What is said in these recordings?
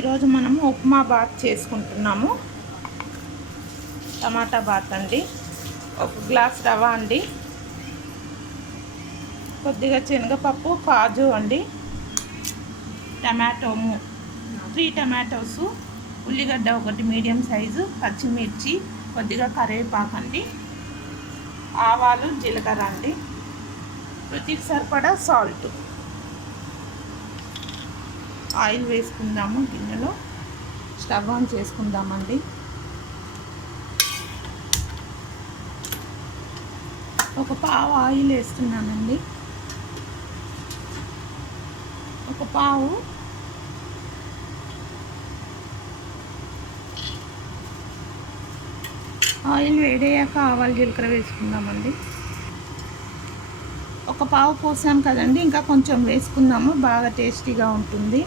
ఈరోజు మనము ఉప్మా బాత్ చేసుకుంటున్నాము. టమాటా బాత్ అండి. 1 గ్లాస్ రవ్వ అండి, కొద్దిగా శనగపప్పు, కాజు అండి, టమాటో 3 టమాటోస్, ఉల్లిగడ్డ 1 మీడియం సైజు, పచ్చిమిర్చి, కొద్దిగా కరివేపాకు అండి, ఆవాలు, జీలకర్ర అండి, రుచికి సరిపడా సాల్ట్. ఆయిల్ వేసుకుందాము. గిన్నెలో స్టవ్ ఆన్ చేసుకుందామండి. ఒక పావు ఆయిల్ వేస్తున్నానండి. ఒక పావు ఆయిల్ వేడయ్యాక ఆవాలు, జీలకర్ర వేసుకుందామండి. ఒక పావు పోసాం కదండి, ఇంకా కొంచెం వేసుకుందాము, బాగా టేస్టీగా ఉంటుంది.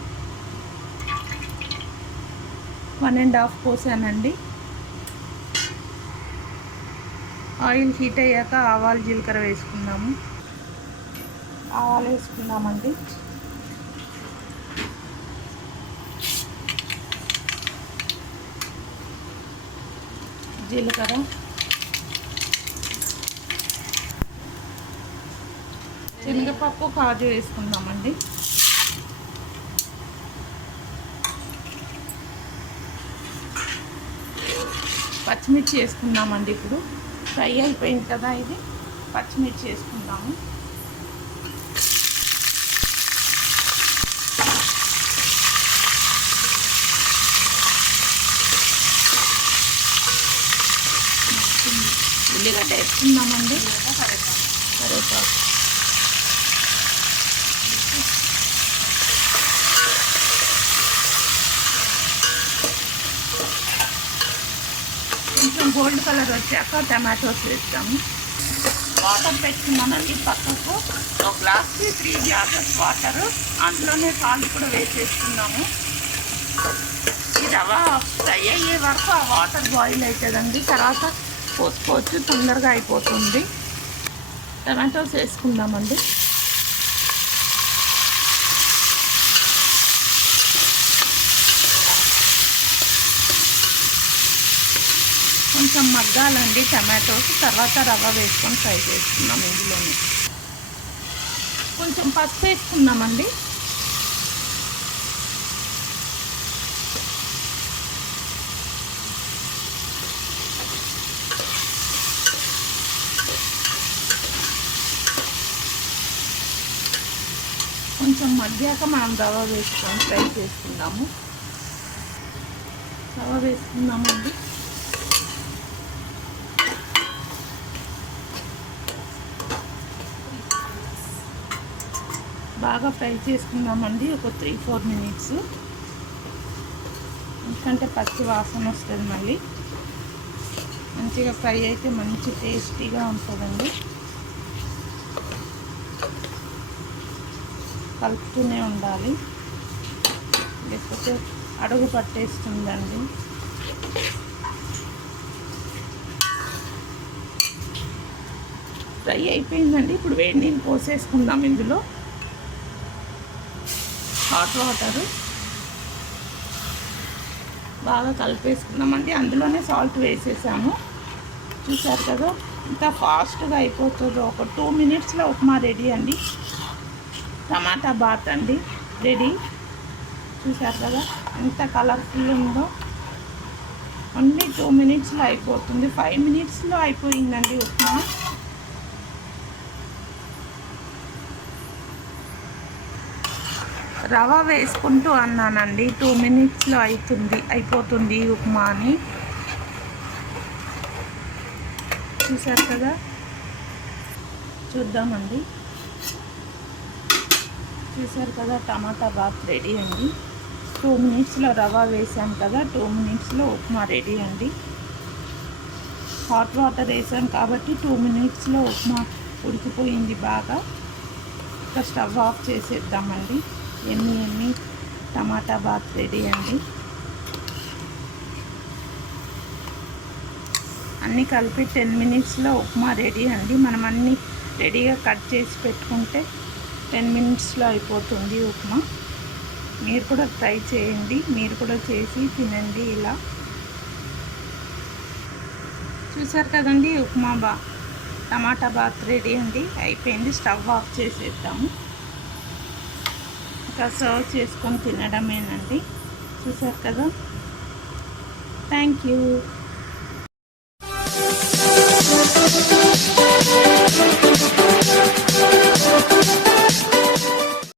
1.5 పోసానండి. ఆయిల్ హీట్ అయ్యాక ఆవాలు, జీలకర్ర వేసుకుందాము. ఆవాలు వేసుకుందామండి. జీలకర్ర, శనగపప్పు, కాజు వేసుకుందామండి. పచ్చిమిర్చి వేసుకుందామండి. ఇప్పుడు ఫ్రై అయిపోయింది కదా, ఇది పచ్చిమిర్చి వేసుకుందాము. ఉల్లిగడ్డ వేసుకుందామండి. కరివేపాకు, కొంచెం గోల్డ్ కలర్ వచ్చాక టమాటోస్ వేస్తాము. వాటర్ పెట్టుకున్నామండి పక్కకు. 1 గ్లాస్కి 3 గ్లాసెస్ వాటర్, అందులోనే సాల్ట్ కూడా వేసేస్తున్నాము. ఈ రవ్వ ఫ్రై అయ్యే వరకు ఆ వాటర్ బాయిల్ అవుతుందండి, తర్వాత పోసుకోవచ్చు, తొందరగా అయిపోతుంది. టమాటోస్ వేసుకుందామండి. కొంచెం మగ్గాలండి టమాటోస్, తర్వాత రవ్వ వేసుకొని ఫ్రై చేసుకున్నాం. ఇందులోనే కొంచెం పసుపు వేసుకున్నామండి. కొంచెం మగ్గాక మనం రవ్వ వేసుకొని ఫ్రై చేసుకుందాము. రవ్వ వేసుకుందామండి. బాగా ఫ్రై చేసుకుందామండి, ఒక 3-4 మినిట్స్. ఎందుకంటే పచ్చి వాసన వస్తుంది. మళ్ళీ మంచిగా ఫ్రై అయితే మంచి టేస్టీగా ఉంటుందండి. కలుపుతూనే ఉండాలి, లేకపోతే అడుగు పట్టేస్తుందండి. ఫ్రై అయిపోయిందండి. ఇప్పుడు వేడి నీళ్ళు పోసేసుకుందాం. ఇందులో హాట్ వాటర్ బాగా కలిపేసుకున్నామండి. అందులోనే సాల్ట్ వేసేసాము. చూసారు కదా ఇంత ఫాస్ట్గా అయిపోతుందో. ఒక 2 మినిట్స్లో ఉప్మా రెడీ అండి. టమాటా బాత్ అండి రెడీ. చూసారు కదా ఎంత కలర్ఫుల్ ఉందో. ఓన్లీ 2 మినిట్స్లో అయిపోతుంది. 5 మినిట్స్లో అయిపోయిందండి ఉప్మా. రవ్వ వేసుకుంటూ అన్నానండి, 2 మినిట్స్లో అయిపోతుంది ఉప్మా అని. చూసారు కదా, చూద్దామండి. చూసారు కదా టమాటా బాత్ రెడీ అండి. 2 మినిట్స్లో రవ్వ వేసాం కదా, 2 మినిట్స్లో ఉప్మా రెడీ అండి. హాట్ వాటర్ వేసాం కాబట్టి 2 మినిట్స్లో ఉప్మా ఉడికిపోయింది బాగా. ఇంకా స్టవ్ ఆఫ్ చేసేద్దామండి. ఎమ్మి టమాటా బాత్ రెడీ అండి. అన్నీ కలిపి 10 మినిట్స్లో ఉప్మా రెడీ అండి. మనం అన్నీ రెడీగా కట్ చేసి పెట్టుకుంటే 10 మినిట్స్లో అయిపోతుంది ఉప్మా. మీరు కూడా ట్రై చేయండి, మీరు కూడా చేసి తినండి. ఇలా చూసారు కదండి, ఉప్మా టమాటా బాత్ రెడీ అండి, అయిపోయింది. స్టవ్ ఆఫ్ చేసేద్దాము. ఇంకా సర్వ్ చేసుకొని తినడమేనండి. చూసారు కదా. Thank you.